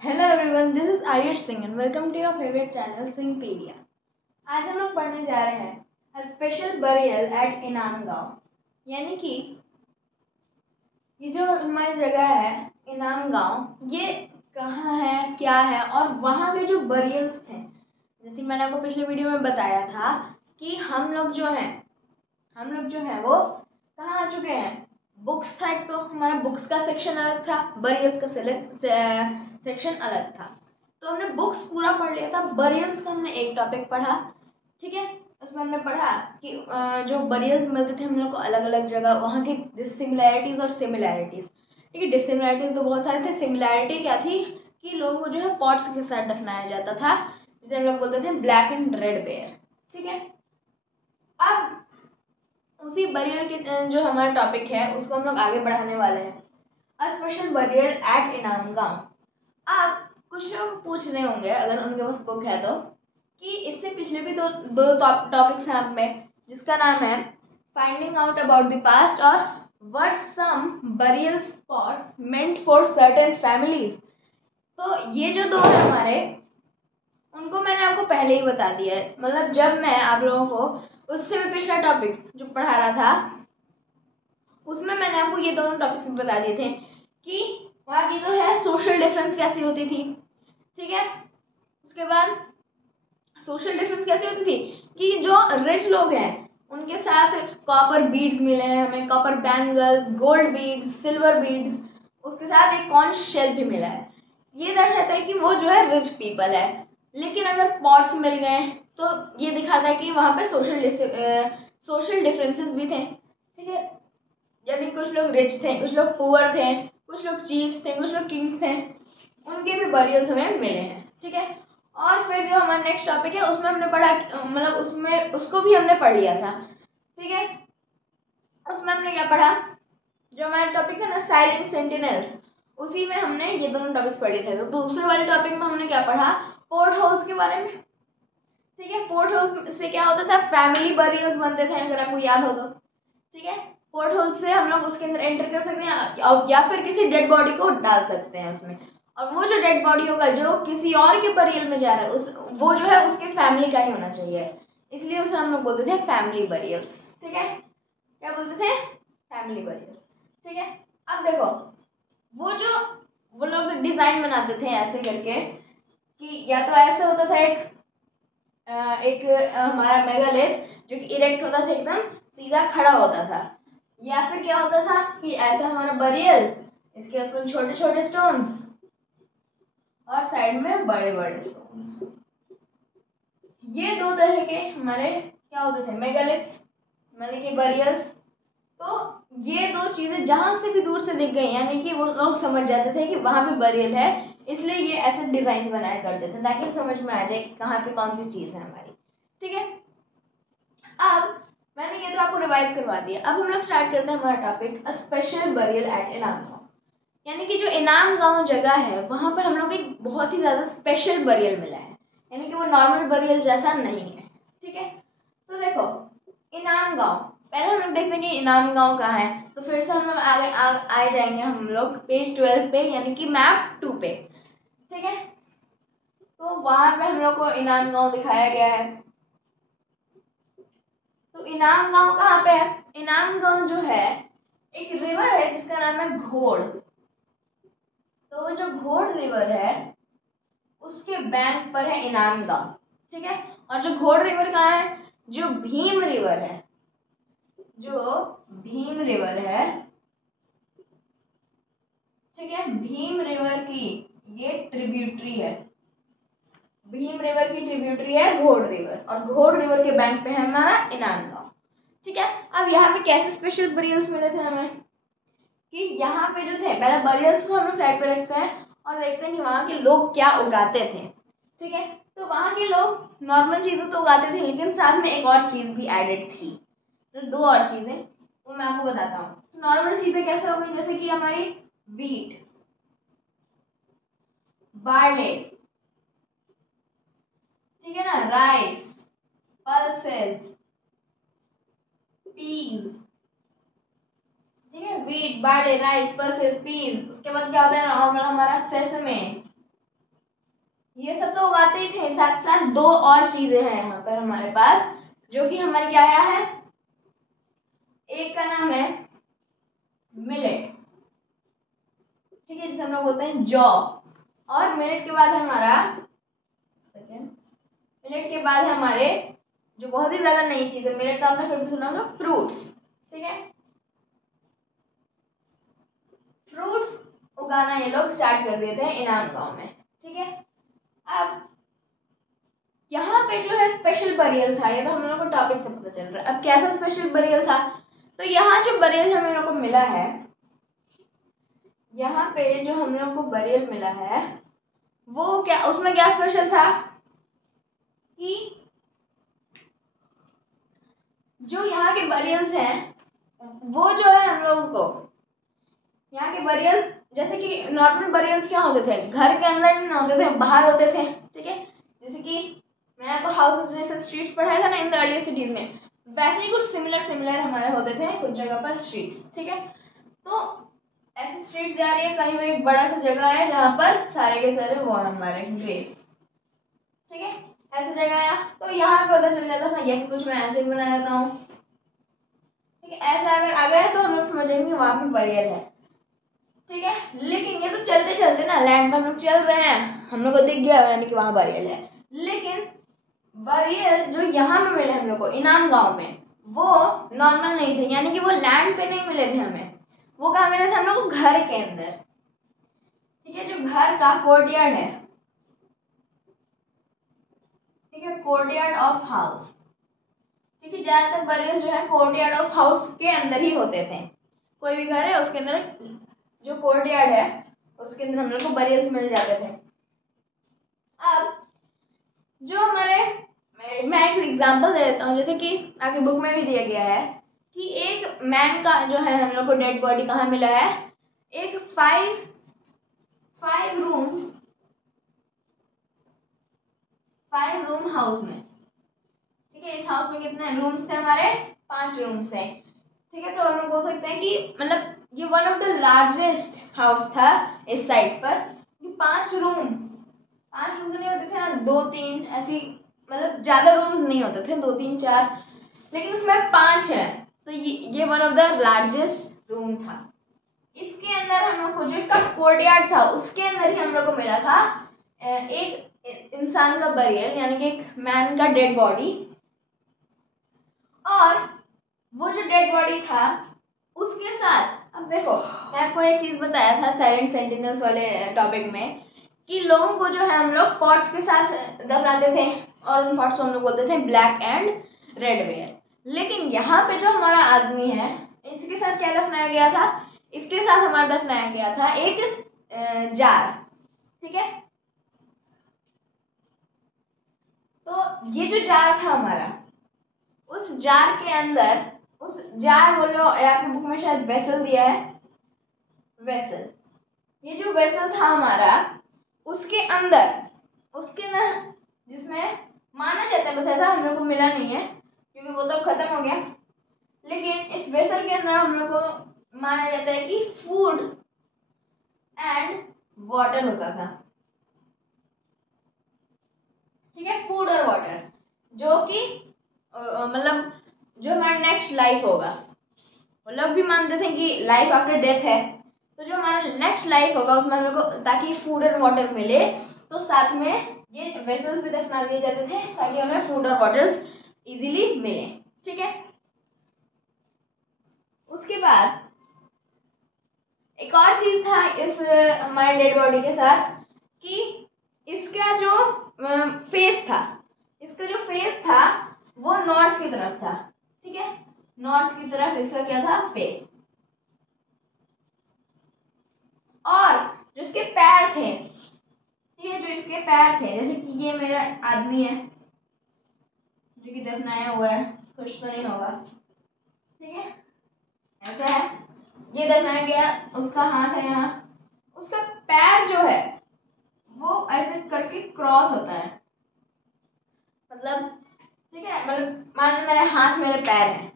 Hello everyone, this is Ayush Singh and welcome to your favourite channel Singhpedia. आज हम लोग पढ़ने जा रहे हैं अ special burial at Inamgaon. यानी कि ये जो हमारी जगह है इनाम गांव, ये कहाँ है, क्या है और वहाँ के जो बरियल्स थे, जैसे मैंने आपको पिछले वीडियो में बताया था कि हम लोग जो है वो कहाँ आ चुके हैं। बुक्स था, एक तो हमारा बुक्स का सेक्शन अलग था, बरियल्स का सेक्शन अलग था। तो हमने बुक्स पूरा पढ़ लिया था, बरियल्स का हमने एक टॉपिक पढ़ा। ठीक है, उसमें हमने पढ़ा कि जो बरियल्स मिलते थे हम लोग को अलग अलग जगह, वहाँ की डिसिमिलैरिटीज़ और सिमिलैरिटीज़। ठीक है, डिसिमिलैरिटीज़ तो बहुत सारे थे, सिमिलैरिटी क्या थी कि लोगों को जो है पॉट्स के साथ दफनाया जाता था, जिसे हम लोग बोलते थे ब्लैक एंड रेड बेयर। ठीक है, अब उसी बरियल के जो हमारा टॉपिक है उसको हम लोग आगे बढ़ाने वाले हैं, अ स्पेशल बरियल एट इनाम गांव। अब कुछ लोग पूछ रहे होंगे, अगर उनके पास बुक है तो, कि इससे पिछले भी दो दो टॉपिक्स हैं आप में, जिसका नाम है finding out about the past और what some burial spots meant for certain families. तो ये जो दो है हमारे, उनको मैंने आपको पहले ही बता दिया है। मतलब जब मैं आप लोगों को उससे भी पिछला टॉपिक जो पढ़ा रहा था उसमें मैंने आपको ये दोनों टॉपिक्स भी बता दिए थे कि वहाँ की जो है सोशल डिफरेंस कैसी होती थी। ठीक है, उसके बाद सोशल डिफरेंस कैसी होती थी कि जो रिच लोग हैं उनके साथ कॉपर बीड्स मिले हैं हमें, copper bangles, gold beads, silver beads, उसके साथ एक कॉन्च शेल भी मिला है। ये दर्शाता है कि वो जो है रिच पीपल है। लेकिन अगर पॉट्स मिल गए तो ये दिखाता है कि वहाँ पे सोशल डिफरेंसेस भी थे। ठीक है, यानी कुछ लोग रिच थे, कुछ लोग पुअर थे, कुछ लोग चीफ्स थे, कुछ लोग किंग्स थे, उनके भी बरियल्स हमें मिले हैं। ठीक है, और फिर जो हमारा नेक्स्ट टॉपिक है उसमें हमने पढ़ा, मतलब उसमें उसको भी हमने पढ़ लिया था। ठीक है, उसमें हमने क्या पढ़ा, जो हमारा टॉपिक है ना साइलेंट सेंटिनल्स, उसी में हमने ये दोनों टॉपिक्स पढ़े थे। तो दूसरे वाले टॉपिक में हमने क्या पढ़ा, पोर्ट हाउस के बारे में। ठीक है, पोर्ट हाउस से क्या होता था, फैमिली बरियल्स बनते थे, अगर आपको याद हो तो। ठीक है, पोर्ट होल से हम लोग उसके अंदर एंटर कर सकते हैं या फिर किसी डेड बॉडी को डाल सकते हैं उसमें, और वो जो डेड बॉडी होगा जो किसी और के बरियल में जा रहा है उस वो जो है उसके फैमिली का ही होना चाहिए, इसलिए उसे हम लोग बोलते थे फैमिली बरियल्स। ठीक है, क्या बोलते थे, फैमिली बरियल्स। ठीक है, अब देखो वो लोग डिजाइन बनाते थे ऐसे करके कि या तो ऐसे होता था हमारा मेगालिथ जो कि इरेक्ट होता था, एकदम सीधा खड़ा होता था, या फिर क्या होता था कि ऐसा हमारा बरियल, इसके ऊपर छोटे छोटे स्टोन्स और साइड में बड़े बड़े स्टोन्स। ये दो तरह के हमारे क्या होते थे, मेगालिथ्स माने कि बरियल्स। तो ये दो चीजें जहां से भी दूर से दिख गई, यानी कि वो लोग समझ जाते थे कि वहां पे बरियल है, इसलिए ये ऐसे डिजाइन बनाया करते थे ताकि समझ में आ जाए कि कहाँ पे कौन सी चीज है हमारी। ठीक है, अब मैंने ये तो आपको रिवाइज करवा दिया। अब हम लोग स्टार्ट करते हैं हमारा topic, a special burial at Inamgaon. यानी कि जो इनाम गांव जगह है वहां पर हम लोग एक बहुत ही ज्यादा स्पेशल बरियल मिला है, यानी कि वो नॉर्मल बरियल जैसा नहीं है। ठीक है, तो देखो इनाम गांव, पहले हम लोग देखते हैं कि इनाम गांव कहाँ है। तो फिर से हम लोग आए जाएंगे हम लोग पेज 12 पे, यानी कि मैप 2 पे। ठीक है, तो वहां पे हम लोग को इनाम गांव दिखाया गया है। तो इनाम गांव कहाँ पे है, इनाम गांव जो है एक रिवर है जिसका नाम है घोड़। तो जो घोड़ रिवर है उसके बैंक पर है इनाम गांव। ठीक है, और जो घोड़ रिवर कहाँ है, जो भीम रिवर है, जो भीम रिवर है, ठीक है, भीम रिवर की ये ट्रिब्यूटरी है, भीम रिवर की ट्रिब्यूटरी है घोड़ रिवर, और घोड़ रिवर के बैंक पे है हमारा इनाम गांव। ठीक है, अब यहाँ पे कैसे स्पेशल बरियल्स मिले थे हमें, कि यहाँ पे जो थे, पहले बरियल्स को हम लोग साइड पे रखते हैं और देखते हैं कि वहाँ के लोग क्या उगाते थे। ठीक है, तो वहाँ के लोग नॉर्मल चीज़ें तो उगाते थे, लेकिन साथ में एक और चीज़ भी एडेड थी। तो दो और चीज़ें वो मैं आपको बताता हूँ। नॉर्मल चीज़ें कैसे हो गई, जैसे कि हमारी वीट, बार्ले, ठीक है ना, राइस, पल्सेस, पीज। ठीक है, wheat, barley, rice, pulses, peas. उसके बाद क्या होता है नॉर्मल हमारा सेसमे, ये सब तो उगाते ही थे, साथ साथ दो और चीजें हैं यहाँ पर हमारे पास जो कि हमारे क्या है, एक का नाम है मिलेट, ठीक है, जिसे हम लोग बोलते हैं जौ। और मिलेट के बाद है हमारा मिलेट के बाद है हमारे जो बहुत ही ज्यादा नई चीज है, मिलेट का आपने फिर भी सुना होगा, फ्रूट्स, ठीक है। फ्रूट्स उगाना ये लोग स्टार्ट कर देते हैं इनाम गांव में, ठीक है। अब यहाँ पे जो है स्पेशल बरियल था, ये तो हम लोगों को टॉपिक से पता चल रहा है। अब कैसा स्पेशल बरियल था, तो यहाँ जो बरियल हम लोगों को मिला है, यहाँ पे जो हम लोगों को बरियल मिला है वो क्या, उसमें क्या स्पेशल था कि जो यहाँ के बरियल्स हैं वो जो है हम लोगों को यहाँ के बरियल्स, जैसे कि नॉर्मल बरियल्स क्या होते थे, घर के अंदर नहीं होते थे, बाहर होते थे, ठीक है। जैसे कि मैंने आपको हाउसेस में स्ट्रीट्स पढ़ाया था ना इन द अर्ली सिटीज में, वैसे ही कुछ सिमिलर हमारे होते थे कुछ जगह पर स्ट्रीट्स, ठीक है। तो ऐसी स्ट्रीट्स जा रही है, कहीं पे एक बड़ा सा जगह है जहाँ पर सारे के सारे वो हमारे ग्रेस, ठीक है, ऐसी जगह है। तो यहाँ पे पता चल जाता था ये कुछ मैं ऐसे ही बना देता हूँ, ठीक है। ऐसा अगर आ गया तो हम लोग समझेंगे वहाँ पे बरियल है, ठीक है। लेकिन ये तो चलते चलते ना लैंड पर हम लोग चल रहे हैं, हम लोग को दिख गया यानी कि वहाँ बरियल है। लेकिन बरियल जो यहाँ पे मिले हम लोग को इनाम गांव में, वो नॉर्मल नहीं थे, यानी कि वो लैंड पे नहीं मिले थे हमें, वो कहाँ मिले थे हम लोग को, घर के अंदर, ठीक है। जो घर का कोर्टयार्ड है, ठीक है, कोर्टयार्ड ऑफ हाउस, ठीक है। ज्यादातर बरियल जो है कोर्टयार्ड ऑफ हाउस के अंदर ही होते थे, कोई भी घर है उसके अंदर जो कोर्टयार्ड है उसके अंदर हम लोग को बरियल्स मिल जाते थे। अब जो हमारे, मैं एक एग्जांपल दे देता हूँ, जैसे कि आपकी बुक में भी दिया गया है कि एक मैन का जो है हम लोग को डेड बॉडी कहाँ मिला है, एक फाइव रूम हाउस में, ठीक है। इस हाउस में कितने रूम्स थे हमारे, 5 रूम्स थे, ठीक है। तो हम लोग बोल सकते हैं कि मतलब ये one of the largest house था इस साइड पर, 5 रूम तो नहीं होते थे ना, 2-3 ऐसी, मतलब ज्यादा रूम्स नहीं होते थे, 2-3-4, लेकिन उसमें 5 है, तो ये one of the largest room था। इसके अंदर हम लोग को जो इसका कोर्टयार्ड था उसके अंदर ही हम लोग को मिला था एक इंसान का बरियल, यानी कि एक मैन का डेड बॉडी। और वो जो डेड बॉडी था उसके साथ, अब देखो मैं आपको एक चीज बताया था साइलेंट सेंटिनल्स वाले टॉपिक में कि लोगों को जो है हम लोग पॉट्स के साथ दफनाते थे, और उन पॉट्स को हम लोग बोलते थे ब्लैक एंड रेड वेयर। लेकिन यहाँ पे जो हमारा आदमी है इसके साथ क्या दफनाया गया था, इसके साथ हमारा दफनाया गया था एक जार, ठीक है। तो ये जो जार था हमारा, उस जार के अंदर, उस जार बोलो आपकी बुक में शायद वेसल दिया है, वेसल, ये जो वेसल था हमारा उसके अंदर जिसमें माना जाता है, बस ऐसा हम लोग को मिला नहीं है क्योंकि वो तो खत्म हो गया, लेकिन इस वेसल के अंदर हम लोग को माना जाता है कि फूड एंड वाटर होता था, ठीक है। फूड और वाटर जो कि मतलब जो हमारा नेक्स्ट लाइफ होगा, वो लोग भी मानते थे कि लाइफ आफ्टर डेथ है, तो जो हमारा नेक्स्ट लाइफ होगा उसमें हम लोग को ताकि फूड एंड वाटर मिले, तो साथ में ये वेसल्स भी दफना दिए जाते थे ताकि हमें फूड और वाटर इजीली मिले, ठीक है। उसके बाद एक और चीज था इस हमारे डेड बॉडी के साथ कि इसका जो फेस था, वो नॉर्थ की तरफ था, ठीक है। नॉर्थ की तरफ इसका क्या था, फेस। और जो इसके पैर थे, ठीक है, जो इसके पैर थे, जैसे कि ये मेरा आदमी है जो कि दफनाया हुआ है, खुश तो नहीं होगा, ठीक है, ऐसा है, ये दफनाया गया, उसका हाथ है यहाँ, उसका पैर जो है वो ऐसे करके क्रॉस होता है, मतलब ठीक है, मतलब मान लो मेरा हाथ मेरे पैर है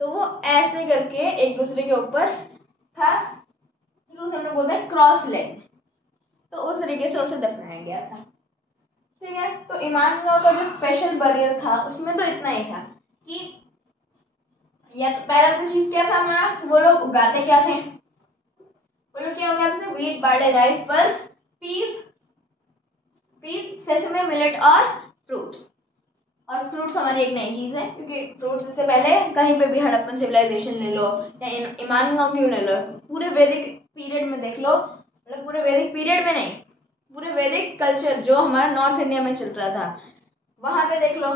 तो वो ऐसे करके एक दूसरे के ऊपर था, उसे हम लोग बोलते हैं क्रॉस लेग, तो उस तरीके से उसे दफनाया गया था, ठीक है। तो ईमान गांव का जो स्पेशल बरियल था उसमें तो इतना ही था कि या तो पहला तो चीज क्या था हमारा, वो लोग उगाते क्या थे, वो लोग क्या उगाते थे, wheat, barley, rice, pulse, peas, sesame, millet और फ्रूट्स। और फ्रूट्स हमारी एक नई चीज है, क्योंकि फ्रूट्स इससे पहले कहीं पे भी हड़प्पन सिविलाइजेशन ले लो या ईमान गांव क्यों ले लो, पूरे वैदिक पीरियड में देख लो, मतलब पूरे वैदिक पीरियड में नहीं, पूरे वैदिक कल्चर जो हमारा नॉर्थ इंडिया में चल रहा था वहां पे देख लो,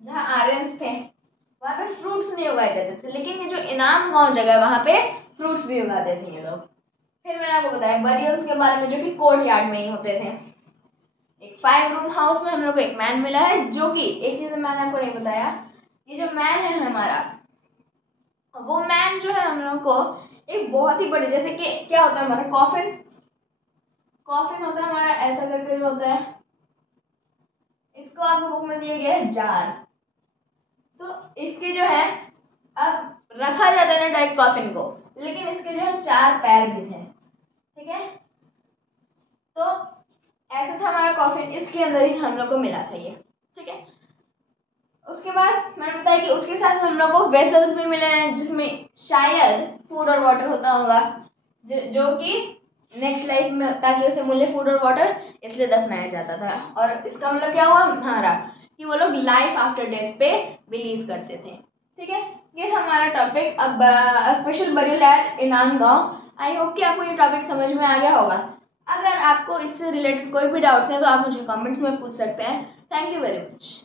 जहाँ आर्यंस थे वहां पे फ्रूट्स नहीं उगाए जाते थे, लेकिन ये जो इनाम गांव जगह है वहां पे फ्रूट्स भी उगाते थे ये लोग। फिर मैंने आपको बताया बरियल्स के बारे में जो कि कोर्ट यार्ड में ही होते थे। एक 5 रूम हाउस में हम लोग को एक मैन मिला है, जो कि एक चीज मैंने आपको नहीं बताया, ये जो मैन है हमारा, वो मैन जो है हम लोग को एक बहुत ही बड़ी, जैसे कि क्या होता है हमारा कॉफिन, कॉफिन होता है हमारा ऐसा करके जो होता है, इसको आपको बुक में दिया गया है जार। तो इसके जो है अब रखा जाता है ना डायरेक्ट कॉफिन को, लेकिन इसके जो है 4 पैर भी थे, ठीक है। तो ऐसा था हमारा कॉफिन, इसके अंदर ही हम लोग को मिला था ये, ठीक है। उसके बाद मैंने बताया कि उसके साथ हम लोग को वेसल्स भी मिले हैं जिसमें शायद फूड और वाटर होता होगा, जो कि नेक्स्ट लाइफ में ताकि उसे मिले फूड और वाटर, इसलिए दफनाया जाता था। और इसका मतलब क्या हुआ हमारा कि वो लोग लाइफ आफ्टर डेथ पे बिलीव करते थे, ठीक है। ये था हमारा टॉपिक अब स्पेशल बरियल एट इनाम गांव। आई होप कि आपको ये टॉपिक समझ में आ गया होगा। अगर आपको इससे रिलेटेड कोई भी डाउट्स है तो आप मुझे कमेंट्स में पूछ सकते हैं। Thank you very much.